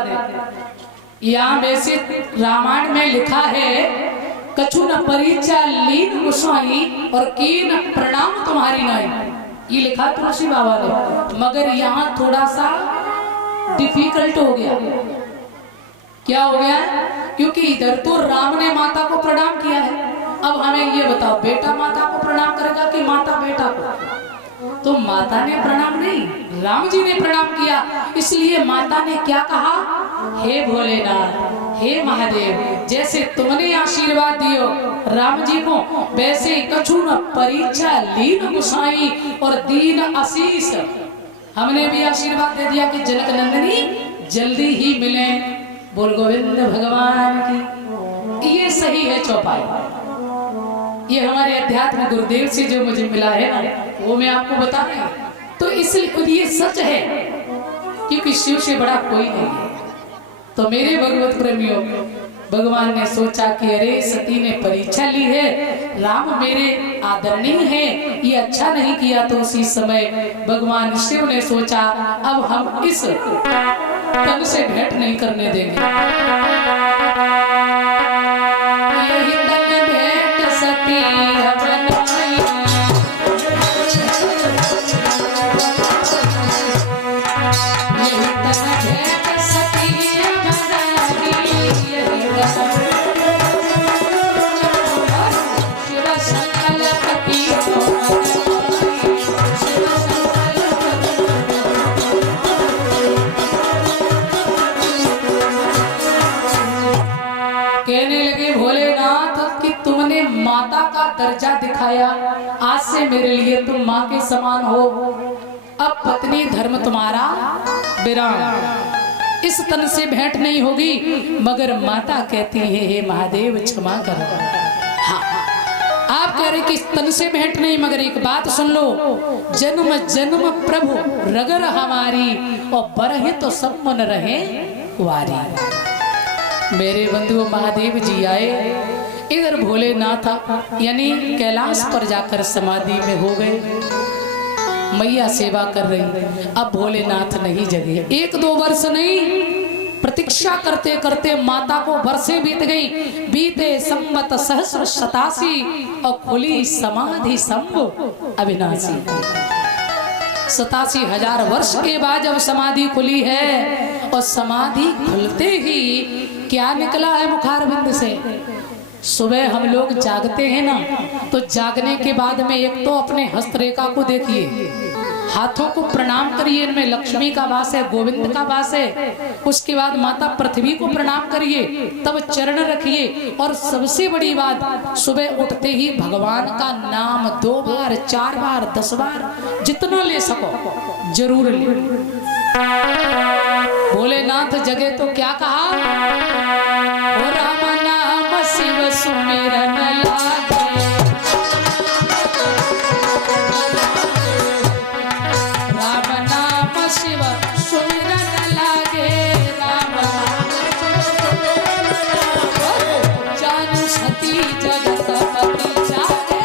दे। यहाँ वैसे रामायण में लिखा है कछु न परीक्षा लीन गुसाई और कीन प्रणाम तुम्हारी नाई, ये लिखा तुलसी बाबा ने। मगर यहाँ थोड़ा सा डिफिकल्ट हो गया। क्या हो गया? क्योंकि इधर तो राम ने माता को प्रणाम किया है, अब हमें ये बताओ बेटा माता को प्रणाम करेगा कि माता बेटा को? तो माता ने प्रणाम नहीं, राम जी ने प्रणाम किया। इसलिए माता ने क्या कहा? हे भोलेनाथ, हे महादेव, जैसे तुमने आशीर्वाद दियो राम जी को, वैसे कछु न परीक्षा लीन गुसाई और दीन आशीष, हमने भी आशीर्वाद दे दिया कि जनक नंदिनी जल्दी ही मिले। बोल गोविंद भगवान की। ये सही है चौपाई। ये हमारे अध्यात्म गुरुदेव से जो मुझे मिला है ना, वो मैं आपको बता रही हूँ। तो इसलिए ये सच है, क्योंकि शिव से बड़ा कोई नहीं है। तो मेरे भगवत प्रेमियों, भगवान ने सोचा कि अरे सती ने परीक्षा ली है, राम मेरे आदरणीय है, ये अच्छा नहीं किया। तो उसी समय भगवान शिव ने सोचा अब हम इस तन से भेंट नहीं करने देंगे। यही तन भेंट सती बनाई, यही तन भेंट सती बनाई, यही शिव संकल्प की कहने लगे भोलेनाथ कि तुमने माता का दर्जा दिखाया, आज से मेरे लिए तुम माँ के समान हो। अब पत्नी धर्म तुम्हारा विराम, इस तन से भेंट नहीं होगी। मगर माता कहती है हे महादेव क्षमा करो। हाँ, आप कह रहे कि इस तन से भेंट नहीं, मगर एक बात सुन लो, जन्म जन्म प्रभु रगर हमारी और बरहे तो सब मन रहे वारी। मेरे बंधु महादेव जी आए, इधर भोलेनाथ यानी कैलाश पर जाकर समाधि में हो गए। मैया सेवा कर रही। अब भोलेनाथ नहीं जगे, 1-2 वर्ष नहीं, प्रतीक्षा करते करते माता को वर्षे बीत गई। बीते संवत सहस्र 87 और खुली समाधि शंभु अविनाशी। 87,000 वर्ष के बाद जब समाधि खुली है, और समाधि खुलते ही क्या निकला है मुखारविंद से? सुबह हम लोग जागते हैं ना, तो जागने के बाद में एक तो अपने हस्तरेखा को देखिए, हाथों को प्रणाम करिए, इनमें लक्ष्मी का वास है, गोविंद का वास है। उसके बाद माता पृथ्वी को प्रणाम करिए, तब चरण रखिए। और सबसे बड़ी बात, सुबह उठते ही भगवान का नाम 2 बार 4 बार 10 बार जितना ले सको जरूर ले। भोलेनाथ जगे तो क्या कहा? ओ राम नाम शिव सुमिरन लागे, राम नाम शिव सुमिरन लागे, राम जानू सती जगत पति जागे।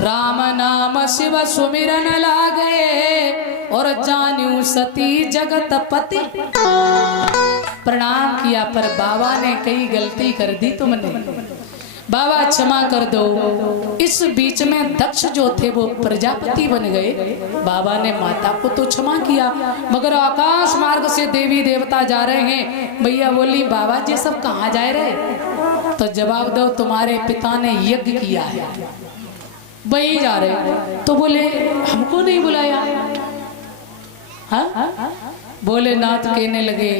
राम नाम शिव सुमिरन लागे और जानू सती जगत पति। प्रणाम किया, पर बाबा ने कई गलती कर दी तुमने, बाबा क्षमा कर दो। इस बीच में दक्ष जो थे वो प्रजापति बन गए। बाबा ने माता को तो क्षमा किया, मगर आकाश मार्ग से देवी देवता जा रहे हैं। भैया बोली बाबा जी सब कहाँ जा रहे? तो जवाब दो तुम्हारे पिता ने यज्ञ किया है, वही जा रहे। तो बोले हमको नहीं बुलाया। हाँ, भोलेनाथ कहने लगे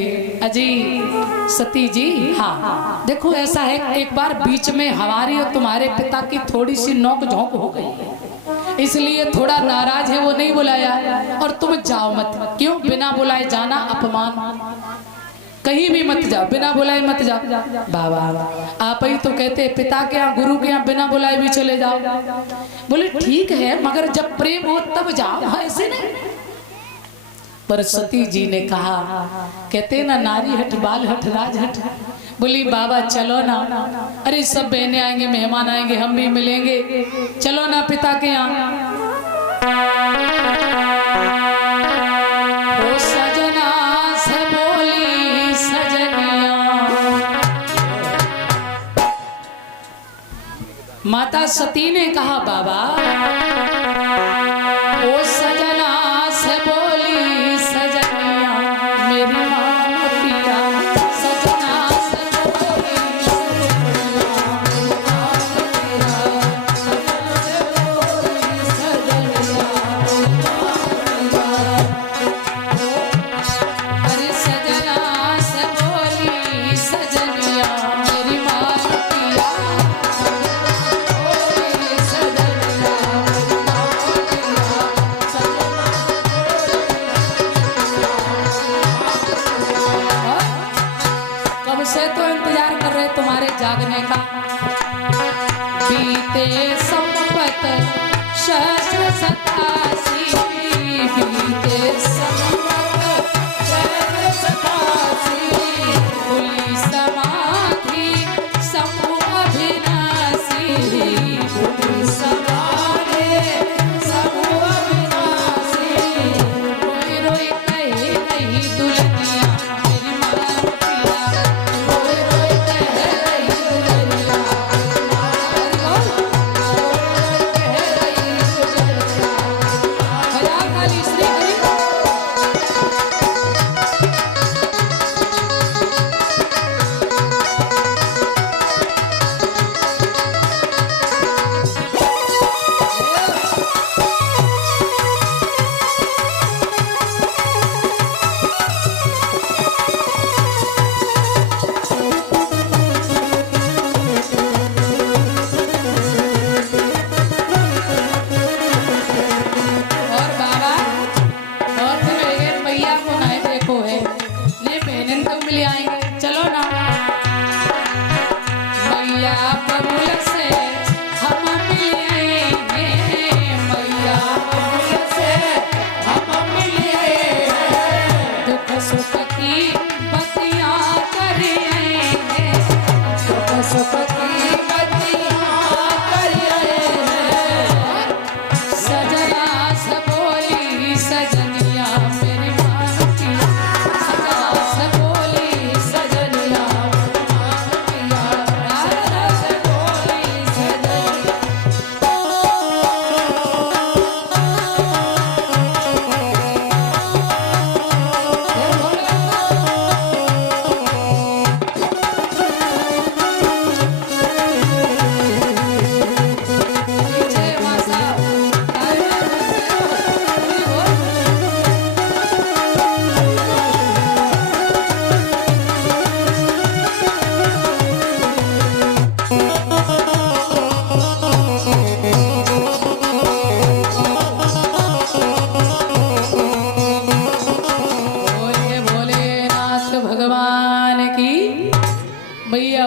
अजी सती जी, हाँ देखो ऐसा है, एक बार बीच में हमारी और तुम्हारे पिता की थोड़ी सी नोक झोंक हो गई, इसलिए थोड़ा नाराज है, वो नहीं बुलाया। और तुम जाओ मत। क्यों? बिना बुलाए जाना अपमान, कहीं भी मत जाओ, बिना बुलाए मत जाओ। बाबा आप ही तो कहते पिता के यहाँ गुरु के यहाँ बिना बुलाए भी चले जाओ। बोले ठीक है, मगर जब प्रेम हो तब जाओ, ऐसे नहीं। पर सती जी ने कहा, कहते ना नारी हट बाल हट राज हट। बोली बाबा चलो ना, अरे सब बहनें आएंगे, मेहमान आएंगे, हम भी मिलेंगे, चलो ना पिता के यहाँ। ओ सजना से बोली सजनिया, माता सती ने कहा बाबा। ओ सजना से बोली सजनिया, मेरी माँ पिया, सजना से बोली अरे सजना से बोली सजनिया, मेरी माँ पिया, से तो इंतजार कर रहे तुम्हारे जागने का। बीते संपत शस्त्र सतासी, बीते संपत शस्त्र सतासी, भूली समाधि समूह अभिनाशी, भूली समाधि समूह अभिनाशी, रोई रोई कहे नहीं दुल्हनिया, मेरी माँ पिया, रोई रोई कहे नहीं दुल्हनिया, कहे नहीं दुल्हनिया। भला काली श्री हरि और बाबा और फिर मेरे भैया को नहीं देखो है, ने बहनन तक मिल आएंगे, चलो ना भैया बबुल से हम मिलेंगे, भैया बबुल से हम मिलेंगे, दुख सुख की बतियां करेंगे, दुख सुख की बतियां करेंगे। सजना से बोली सजनिया, मेरी माँ पिया, सजना से बोली सजनिया, राधा से बोली सजनिया। पीछे मासा भोलेनाथ भगवान की भैया।